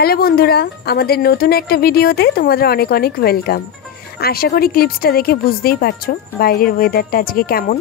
Hello বন্ধুরা, আমাদের নতুন একটা ভিডিওতে তোমাদের অনেক অনেক ওয়েলকাম। আশা করি ক্লিপসটা দেখে বুঝতেই পারছো বাইরের ওয়েদারটা আজকে কেমন।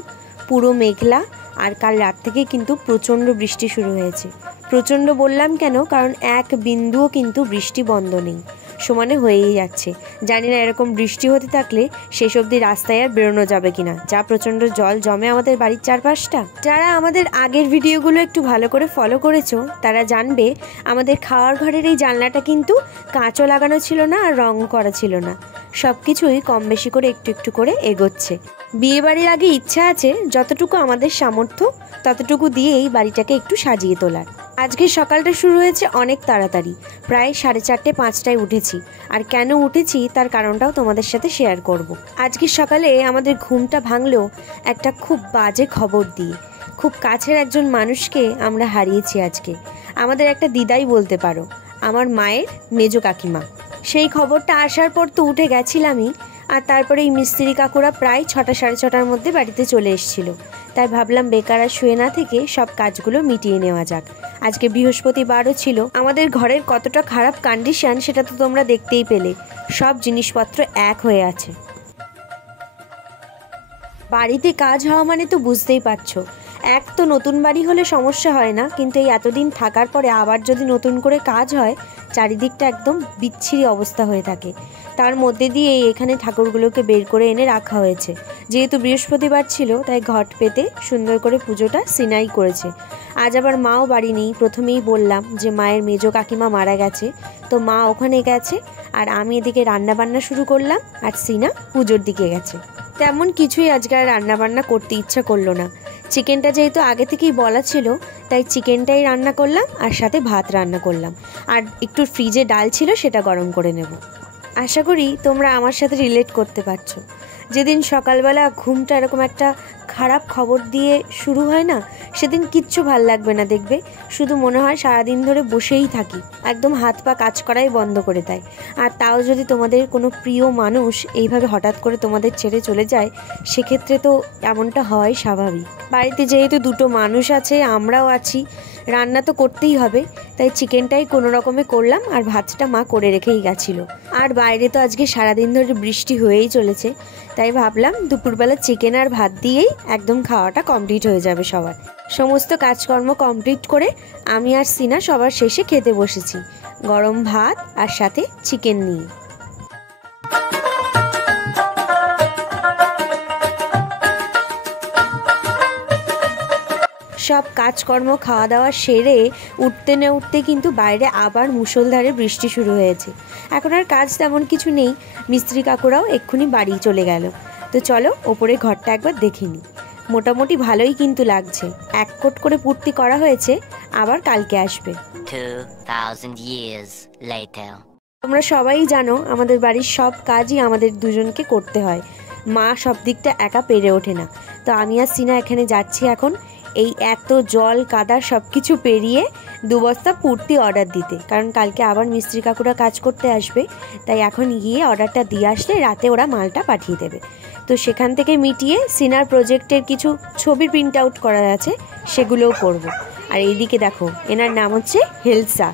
পুরো মেঘলা, আর কাল রাত থেকে কিন্তু প্রচণ্ড বৃষ্টি শুরু হয়েছে। প্রচণ্ড বললাম কেন, কারণ এক বিন্দুও কিন্তু বৃষ্টি বন্ধ নেই, সমানে হয়েই যাচ্ছে। জানি না এরকম বৃষ্টি হতে থাকলে শেষ অবধি রাস্তায় আর বেরোনো যাবে কিনা, যা প্রচণ্ড জল জমে আমাদের বাড়ির চারপাশটা। যারা আমাদের আগের ভিডিওগুলো একটু ভালো করে ফলো করেছো তারা জানবে আমাদের খাওয়ার ঘরের এই জানলাটা কিন্তু কাঁচও লাগানো ছিল না আর রং করা ছিল না। সব কিছুই কম বেশি করে একটু একটু করে এগোচ্ছে। বিয়ে বাড়ির আগে ইচ্ছা আছে যতটুকু আমাদের সামর্থ্য ততটুকু দিয়েই বাড়িটাকে একটু সাজিয়ে তোলার। আজকে সকালটা শুরু হয়েছে অনেক তাড়াতাড়ি, প্রায় 4:30-5টায় উঠেছি। আর কেন উঠেছি তার কারণটাও তোমাদের সাথে শেয়ার করব। আজকে সকালে আমাদের ঘুমটা ভাঙলো একটা খুব বাজে খবর দিয়ে। খুব কাছের একজন মানুষকে আমরা হারিয়েছি আজকে। আমাদের একটা দিদাই বলতে পারো, আমার মায়ের মেজো কাকিমা। সেই খবরটা আসার পর তো উঠে গেছিলামই, আর তারপরে এই মিস্ত্রি কাকুরা প্রায় 6টা-6:30টার মধ্যে বাড়িতে চলে এসেছিল। তাই ভাবলাম বেকার আর শুয়ে না থেকে সব কাজগুলো মিটিয়ে নেওয়া যাক। আজকে বৃহস্পতিবারও ছিল। আমাদের ঘরের কতটা খারাপ কন্ডিশন সেটা তো তোমরা দেখতেই পেলে। সব জিনিসপত্র এক হয়ে আছে। বাড়িতে কাজ হওয়া মানে তো বুঝতেই পারছো, এক তো নতুন বাড়ি হলে সমস্যা হয় না, কিন্তু এই এতদিন থাকার পরে আবার যদি নতুন করে কাজ হয় চারিদিকটা একদম বিচ্ছিরি অবস্থা হয়ে থাকে। তার মধ্যে দিয়ে এখানে ঠাকুরগুলোকে বের করে এনে রাখা হয়েছে। যেহেতু বৃহস্পতিবার ছিল তাই ঘট পেতে সুন্দর করে পুজোটা সিনাই করেছে। আজ আবার মাও বাড়ি নেই। প্রথমেই বললাম যে মায়ের মেজো কাকিমা মারা গেছে, তো মা ওখানে গেছে আর আমি এদিকে রান্নাবান্না শুরু করলাম, আর সিনা পুজোর দিকে গেছে। তেমন কিছুই আজকে আর রান্নাবান্না করতে ইচ্ছা করলো না। চিকেনটা যেহেতু আগে থেকেই বলা ছিল তাই চিকেনটাই রান্না করলাম, আর সাথে ভাত রান্না করলাম, আর একটু ফ্রিজে ডাল ছিল সেটা গরম করে নেব। আশা করি তোমরা আমার সাথে রিলেট করতে পারছো। যেদিন সকালবেলা ঘুমটা এরকম একটা খারাপ খবর দিয়ে শুরু হয় না, সেদিন কিচ্ছু ভাল লাগবে না, দেখবে শুধু মনে হয় সারাদিন ধরে বসেই থাকি, একদম হাত পা কাজ করাই বন্ধ করে দেয়। আর তাও যদি তোমাদের কোনো প্রিয় মানুষ এইভাবে হঠাৎ করে তোমাদের ছেড়ে চলে যায়, সেক্ষেত্রে তো এমনটা হওয়াই স্বাভাবিক। বাড়িতে যেহেতু দুটো মানুষ আছে, আমরাও আছি, রান্না তো করতেই হবে, তাই চিকেনটাই কোনো রকমে করলাম, আর ভাতটা মা করে রেখেই গেছিলো। আর বাইরে তো আজকে সারাদিন ধরে বৃষ্টি হয়েই চলেছে, তাই ভাবলাম দুপুরবেলা চিকেন আর ভাত দিয়েই একদম খাওয়াটা কমপ্লিট হয়ে যাবে সবার। সমস্ত কাজকর্ম কমপ্লিট করে আমি আর সিনা সবার শেষে খেতে বসেছি, গরম ভাত আর সাথে চিকেন নিয়ে। সব কাজকর্ম খাওয়া দাওয়া সেরে উঠতে না উঠতে কিন্তু বাইরে আবার মুষলধারে বৃষ্টি শুরু হয়েছে। এখন আর কাজ তেমন কিছু নেই, মিস্ত্রি কাকুরাও এক্ষুনি বাড়ি চলে গেল। তো চলো ওপরে ঘরটা একবার দেখে নিই। মোটামুটি ভালোই কিন্তু লাগছে। 1 কোট করে পুট্টি করা হয়েছে, আবার কালকে আসবে। 2000 years later. তোমরা সবাই জানো আমাদের বাড়ির সব কাজই আমাদের দুজনকে করতে হয়। মা সব দিকটা একা পেরে ওঠে না। তো আমি আর সিনা এখানে যাচ্ছি এখন এই এত জল কাদা সব কিছু পেরিয়ে 2 বস্তা পুট্টি অর্ডার দিতে, কারণ কালকে আবার মিস্ত্রি কাকুরা কাজ করতে আসবে। তাই এখন গিয়ে অর্ডারটা দিয়ে আসলে রাতে ওরা মালটা পাঠিয়ে দেবে। তো সেখান থেকে মিটিয়ে সিনার প্রজেক্টের কিছু ছবির প্রিন্ট আউট করা আছে, সেগুলোও করব। আর এইদিকে দেখো, এনার নাম হচ্ছে হেলসা।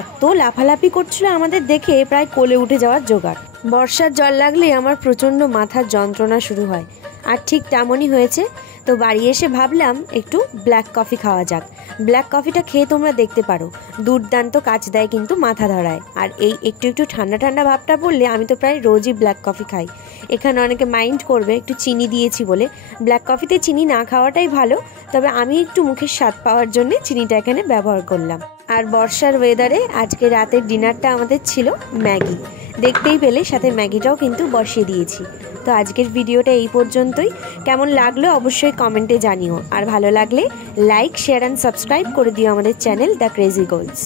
এত লাফালাফি করছিল আমাদের দেখে প্রায় কোলে উঠে যাওয়ার জোগাড়। বর্ষার জল লাগলে আমার প্রচণ্ড মাথার যন্ত্রণা শুরু হয়, আর ঠিক তেমনই হয়েছে। তো বাড়ি এসে ভাবলাম একটু ব্ল্যাক কফি খাওয়া যাক। ব্ল্যাক কফিটা খেয়ে তোমরা দেখতে পারো, দুর্দান্ত কাজ দেয় কিন্তু মাথা ধরায়। আর এই একটু একটু ঠান্ডা ঠান্ডা ভাবটা পড়লে আমি তো প্রায় রোজই ব্ল্যাক কফি খাই। এখানে অনেকে মাইন্ড করবে একটু চিনি দিয়েছি বলে, ব্ল্যাক কফিতে চিনি না খাওয়াটাই ভালো, তবে আমি একটু মুখের স্বাদ পাওয়ার জন্য চিনিটা এখানে ব্যবহার করলাম। আর বর্ষার ওয়েদারে আজকে রাতের ডিনারটা আমাদের ছিল ম্যাগি। দেখতেই পেলে সাথে ম্যাগিটাও কিন্তু বসিয়ে দিয়েছি। তো আজকের ভিডিওটা এই পর্যন্তই। কেমন লাগলো অবশ্যই কমেন্টে জানিও, আর ভালো লাগলে লাইক, শেয়ার অ্যান্ড সাবস্ক্রাইব করে দিও আমাদের চ্যানেল দ্য ক্রেজি গোলস।